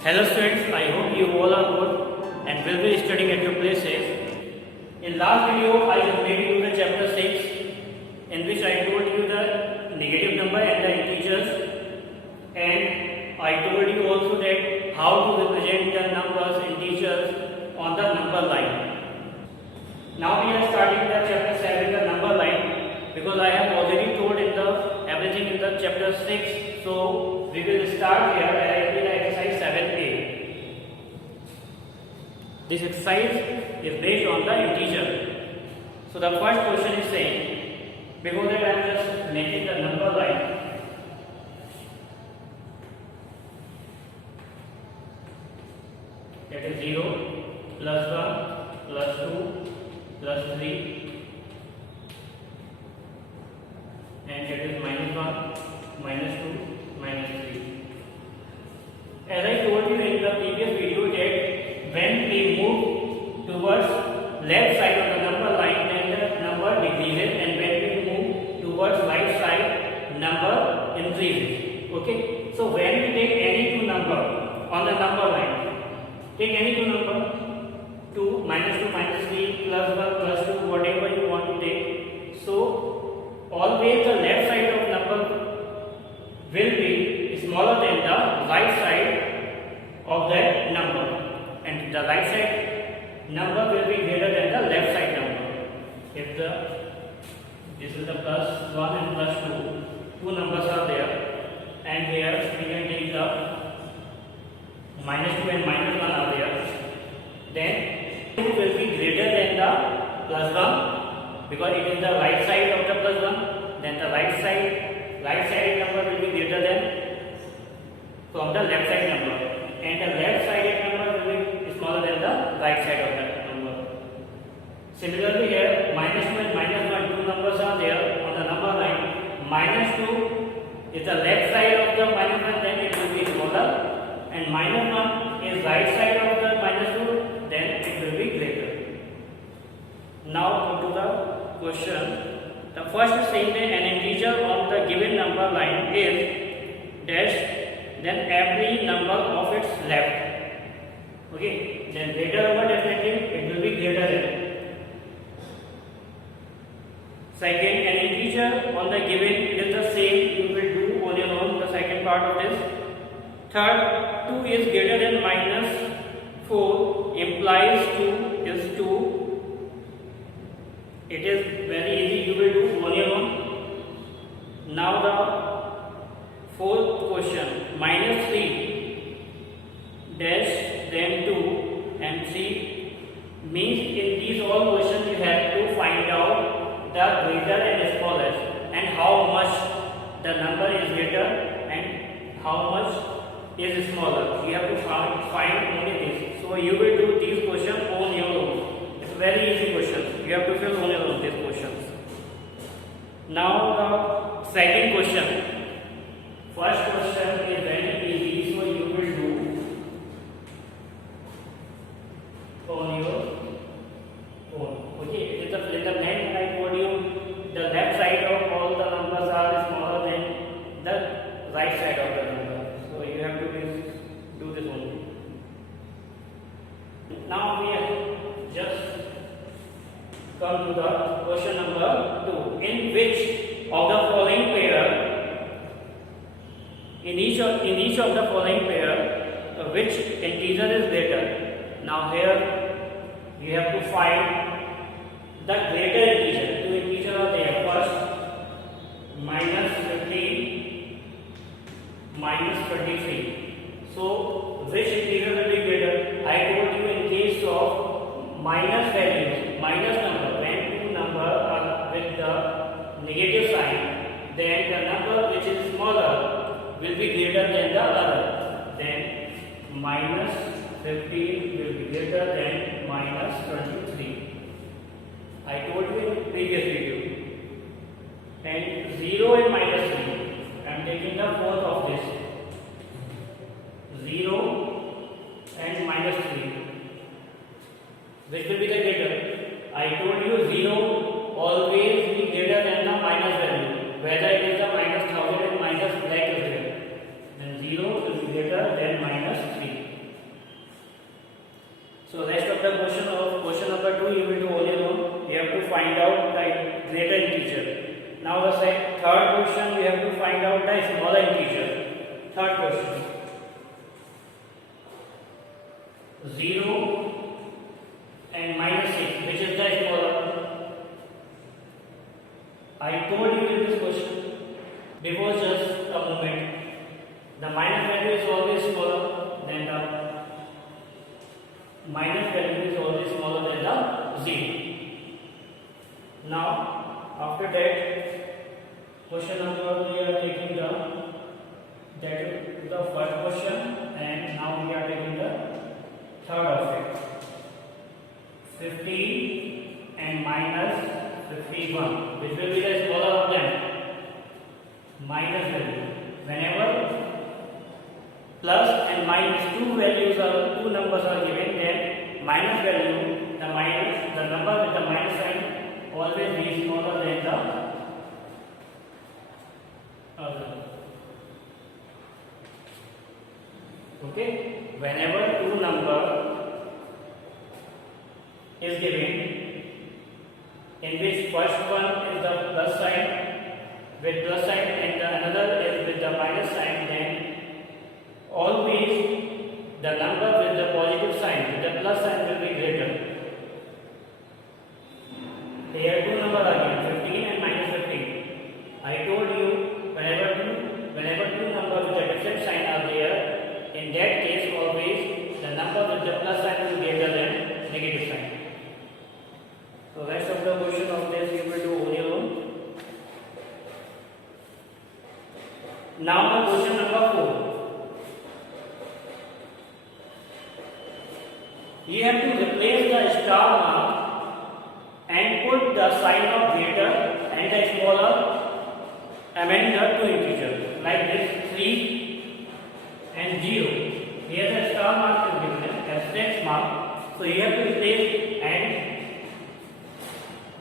Hello students, I hope you all are good and will be studying at your places. In last video, I updated you the chapter 6 in which I told you the negative number and the integers, and I told you also that how to represent the numbers, integers on the number line. Now we are starting the chapter 7, the number line, because I have already told in the everything in the chapter 6. So we will start here directly the exercise 7a. This exercise is based on the integer. So the first question is saying, before that I am just making the number line. That is 0, plus 1, plus 2, plus 3, and that is minus 1, minus 2, minus 3. As I told you in the previous video that when we move towards left side of the number line, then the number decreases, and when we move towards right side, number increases. Okay. So when we take any two number on the number line, take any two number, 2, minus 2, minus 3, plus 1, plus 2, whatever you want to take. So always the left side of number will be smaller than the right side of that number, and the right side number will be greater than the left side number. If this is the plus 1 and plus 2 numbers are there, and here we can take the minus 2 and minus 1 are there, then it will be greater than the plus 1 because it is the right side of the plus 1. Then the right side number will be greater than from the left side number, and the left side number will be smaller than the right side of that number. Similarly here, minus 2 and minus 1, two numbers are there on the number line. Minus 2 is the left side of the minus 1, then it will be smaller, and minus 1 is right side of the minus 2, then it will be greater. Now come to the question. The first is saying that an integer on the given number line is dash, then every number of its left. Okay, then greater over definitely it will be greater than. Second, an integer on the given is the same, you will do on your own the second part of this. Third, 2 is greater than minus 4 implies 2 is 2. It is very easy, you will do on your own. Now the fourth question, minus 3 dash then 2 and 3 means in these all questions you have to find out the greater and smallest, and how much the number is greater and how much is smaller. You have to find only this. So you will do these questions on your own. It's very easy questions. You have to fill on your own these questions. Now the second question. First question is very easy, so you will do on your own. Okay, in the main I told you the left side of all the numbers are smaller than the right side of the number. So you have to do this only. Now we have just come to the question number 2. In which of the following pair, in each of the following pair, which integer is greater? Now here you have to find the greater integer. Two integers are there. First, minus 15, minus 23. So which integer will be greater? I told you in case of minus values, minus number, when two numbers are with the negative sign, then the number which is smaller will be greater than the other. Then minus 15 will be greater than minus 23. I told you in previous video. And 0 and minus 3. I am taking the fourth of this. 0 and minus 3. Which will be the greater? I told you 0 always be greater than the minus value. Whether it is the minus 1000 and minus black is there. Then 0 will be greater than minus 3. find out the greater integer. Now the third question, we have to find out the smaller integer. Third question, 0 and -6, which is the smaller? I told you in this question before just a moment, the minus value is always smaller than the minus value is always smaller than the 0. Now after that, question number we are taking that is the first question, and now we are taking the third of it. 15 and minus 51, which will be the smaller of them? Minus value. Whenever plus and minus two numbers are given, then minus value, the number with the minus sign always be smaller than the other. Okay, whenever two number is given in which first one is the plus sign with plus sign and the another is with the minus sign, then always the number with the positive sign, with the plus sign, will be greater. Here two numbers are given, 15 and minus 15. I told you whenever two numbers with a different sign are there, in that case always the number with the plus sign will be greater than negative sign. So rest of the question of this you will do on your own. Now the question number 4. You have to replace the star mark and put the sign of greater and the smaller among the two integers, like this 3 and 0. Here the star mark is given as text mark, so you have to replace and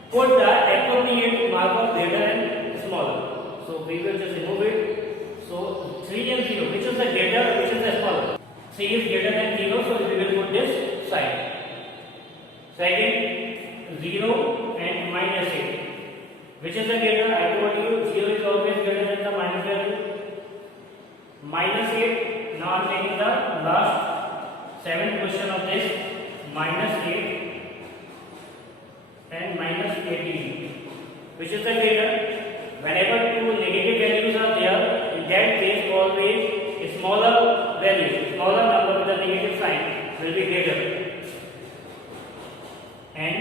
put the appropriate mark of greater and smaller. So we will just remove it. So 3 and 0, which is the greater, which is the smaller? 3 is greater than 0, so we will put this sign. Second, 0 and minus 8, which is the greater? I told you 0 is always greater than the minus value. Minus 8, now I am taking the last 7th question of this, minus 8 and minus 18, which is the greater? Whenever two negative values are there, in that case always a smaller value, smaller number with a negative sign will be greater, and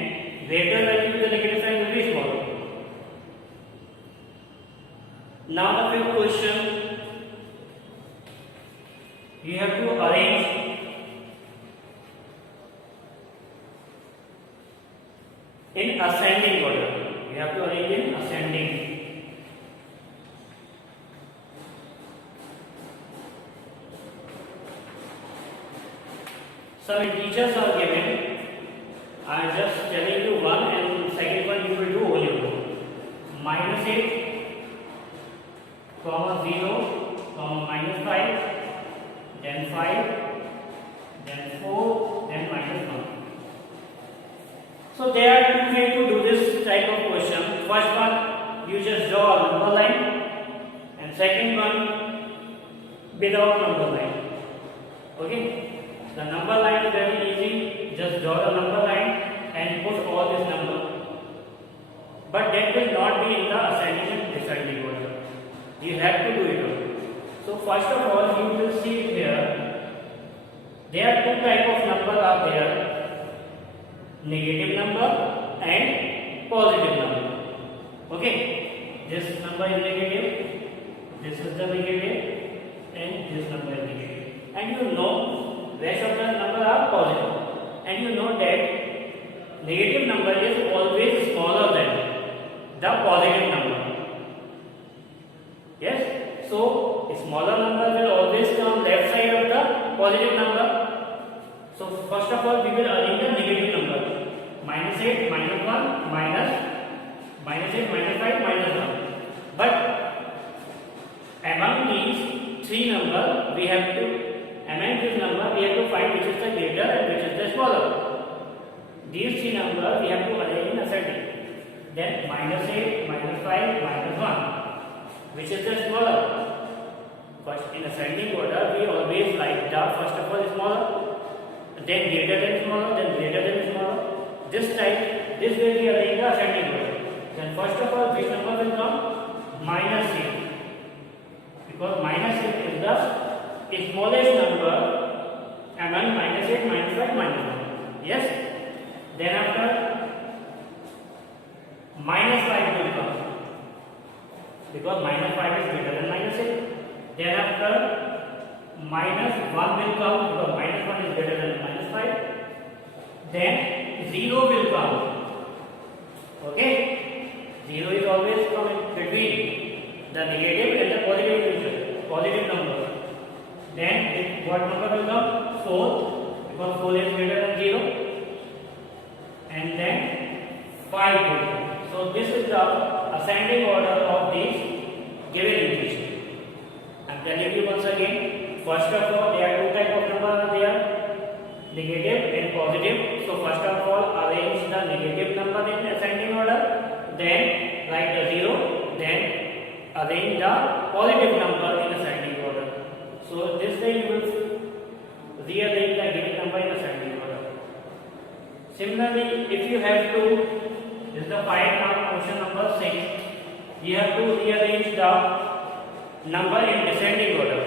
greater value with a negative sign will be smaller. Now the fifth question, you have to arrange in ascending order. You have to arrange in ascending. Some integers are given. I am just telling you one, and second one you will do on your own. Minus 8, comma 0, comma minus 5, then 5, then 4, then minus 1. So there are two ways to do this type of question. First one, you just draw a number line, and second one, without number line. Okay? The number line is very easy. Just draw a number line and put all this number. But that will not be in the ascending and descending order. You have to do it. So first of all, you will see here, there are two types of numbers are there: negative number and positive number. Okay, this number is negative, this is the negative, and this number is negative. And you know rest of the number are positive, and you know that negative number is always smaller than the positive number. Yes, so smaller number will always come left side of the positive number. So first of all, we will arrange the negative number: minus 8, minus 1, minus 8, minus 5, minus 1. But among these three numbers, we have to find which is the greater and which is the smaller. These three numbers we have to arrange in ascending. then minus 8, minus 5, minus 1. Which is the smaller? First, in ascending order, we always like the first of all smaller, then greater than smaller, then greater than smaller. This type, this will be arranged in the ascending order. Then first of all, which number will come? Minus 8. Because minus 8 is the smallest number among minus 8, minus 5, minus 1. Yes? Then after, minus 5 will come. Because minus 5 is greater than minus 8. Then after, minus 1 will come because minus 1 is greater than minus 5. Then 0 will come. Okay? 0 is always coming between the negative and the positive integer, positive number. Then what number will come? 4, because 4 is greater than 0. And then 5 will come. So this is the ascending order of these given integers. I am telling you once again. First of all, there are two types of numbers there, negative and positive. So first of all, arrange the negative number in ascending order, then write the 0, then arrange the positive number in ascending order. So this way you will rearrange the given number in ascending order. Similarly, if you have to, this is the question number 6, you have to rearrange the number in descending order.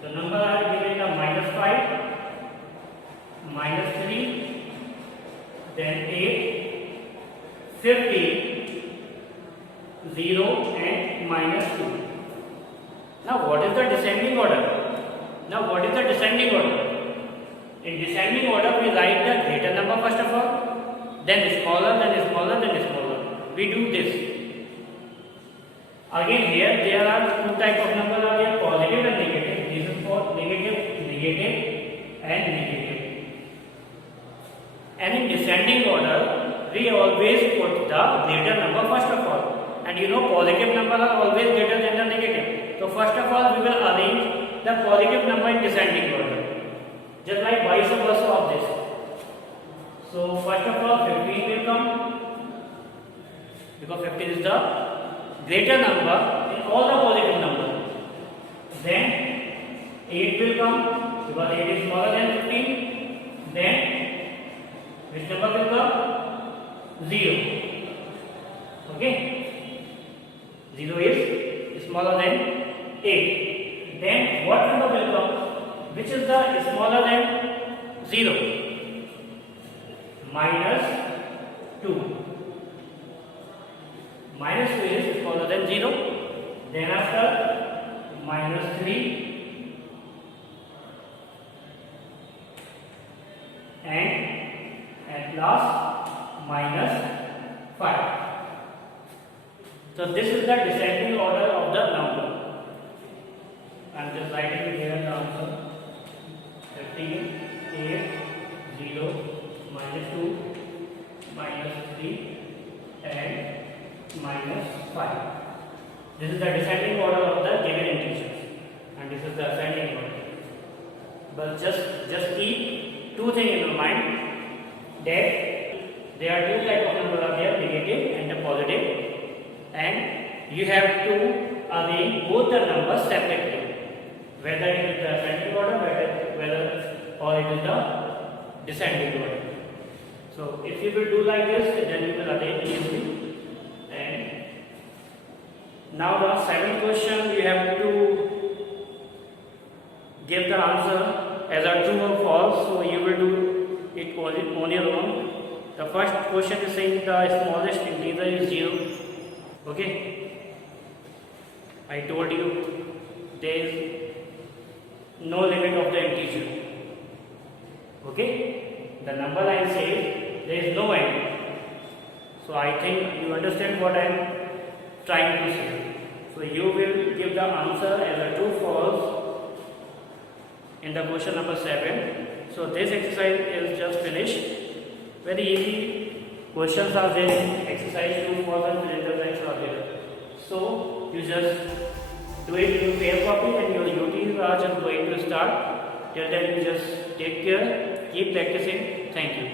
The number are given the minus 5, minus 3, then 8, 50, 0 and minus 2. Now what is the descending order? In descending order we write the greater number first of all, then smaller, then smaller, then smaller. We do this. Again here there are two types of numbers are there, positive and negative. This is for negative, negative and negative. And in descending order we always put the greater number first of all. And you know positive numbers are always greater than the negative. So first of all we will arrange the positive number in descending order. Just like vice versa of this. So first of all 15 will come because 15 is the greater number in all the positive numbers. Then 8 will come because 8 is smaller than 15. Then which number will come? 0. Okay? 0 is smaller than 8. Then what number will come? Which is the smaller than 0? Minus 2. Minus 2 is smaller than 0. Then after minus 3 and at last minus 5. So this is the descending order of the number. I am just writing here the answer. 15, 8, 0, minus 2, minus 3 and minus 5. This is the descending order of the given integers, and this is the ascending order. But just keep two things in your mind, that there are two types of numbers are there, negative and the positive, and you have to arrange both the numbers separately, whether it is the ascending order, whether or it is the descending order. So if you will do like this, then you will arrange easily. Now the seventh question, you have to give the answer as a true or false. So you will do it on your own. The first question is saying the smallest integer is 0. Okay. I told you there is no limit of the integer. Okay. The number line says there is no end. So I think you understand what I am trying to say. So you will give the answer as a true false in the question number 7. So this exercise is just finished. Very easy questions are there in exercise 2 false and cylinder lines are there. So you just do it in pair copy and your UTs are just going to start. Till then you just take care, keep practicing. Thank you.